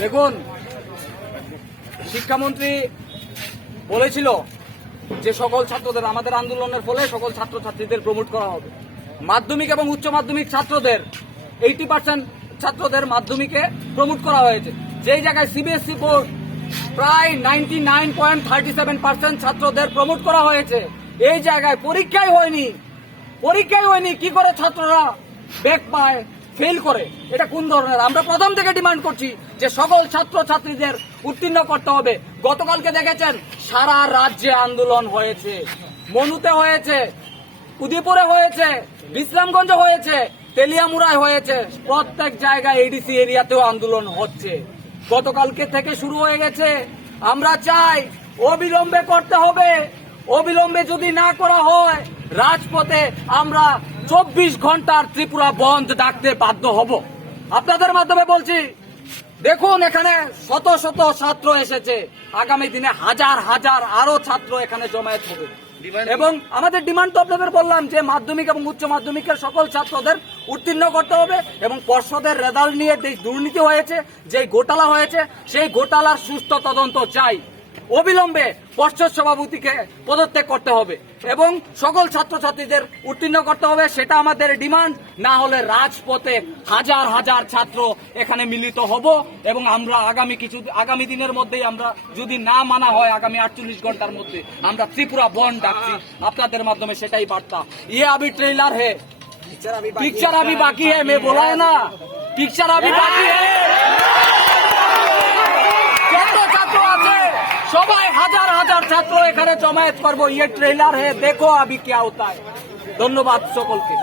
দেখুন, শিক্ষামন্ত্রী বলেছিল যে সকল ছাত্রদের আমাদের আন্দোলনের ফলে সকল ছাত্রছাত্রীদের প্রমোট করা হবে। মাধ্যমিক এবং উচ্চ মাধ্যমিক ছাত্রদের 80% ছাত্রদের মাধ্যমিকে প্রমোট করা হয়েছে। যেই জায়গায় সিবিএসই বোর্ড প্রায় 99.37% ছাত্রদের প্রমোট করা হয়েছে, এই জায়গায় পরীক্ষাই হয়নি। কি করে ছাত্ররা ব্যাক পায়, ফেল করে? এটা কোন ধরনের? আমরা প্রথম থেকে ডিমান্ড করছি যে সকল ছাত্রছাত্রীদের উত্তীর্ণ করতে হবে। গতকালকে দেখেছেন সারা রাজ্যে আন্দোলন হয়েছে, মনুতে হয়েছে, উদয়পুরে হয়েছে, বিশ্রামগঞ্জে হয়েছে, তেলিয়ামুড়ায় হয়েছে, প্রত্যেক জায়গায় এডিসি এরিয়াতেও আন্দোলন হচ্ছে। গতকালকে থেকে শুরু হয়ে গেছে। আমরা চাই অবিলম্বে করতে হবে। অবিলম্বে যদি না করা হয়, রাজপথে আমরা 24 ঘন্টার ত্রিপুরা বন্ধ ডাকতে বাধ্য হব। আপনাদের মাধ্যমে বলছি, দেখুন এখানে শত শত ছাত্র এসেছে, আগামী দিনে হাজার হাজার আরো ছাত্র এখানে জমায়েত হবে। এবং আমাদের ডিমান্ড তো আপনাদের বললাম যে মাধ্যমিক এবং উচ্চ মাধ্যমিকের সকল ছাত্রদের উত্তীর্ণ করতে হবে এবং পর্ষদের রেজাল্ট নিয়ে যে দুর্নীতি হয়েছে, যে ঘোটালা হয়েছে, সেই ঘোটালার সুষ্ঠু তদন্ত চাই। অবিলম্বে পর্ষদ সভাপতিকে পদত্যাগ করতে হবে এবং সকল ছাত্রছাত্রীদের উত্তীর্ণ করতে হবে, সেটা আমাদের ডিমান্ড। না হলে রাজপথে হাজার হাজার ছাত্র এখানে মিলিত হব এবং আমরা আগামী দিনের মধ্যেই আমরা যদি না মানা হয়, আগামী 48 ঘন্টার মধ্যে আমরা ত্রিপুরা বন্ধ ডাকছি। আপনাদের মাধ্যমে সেটাই বার্তা। ইয়ে আবি ট্রেলার হে, পিকচার আবি বাকি হে, মে बोला है ना, পিকচার আবি বাকি হে। যত ছাত্র আছে সবাই হাজার হাজার ছাত্র এখানে জমায়েত করবো। ইয়ে ট্রেলার হে, দেখো আবি क्या होता है। ধন্যবাদ সকলকে।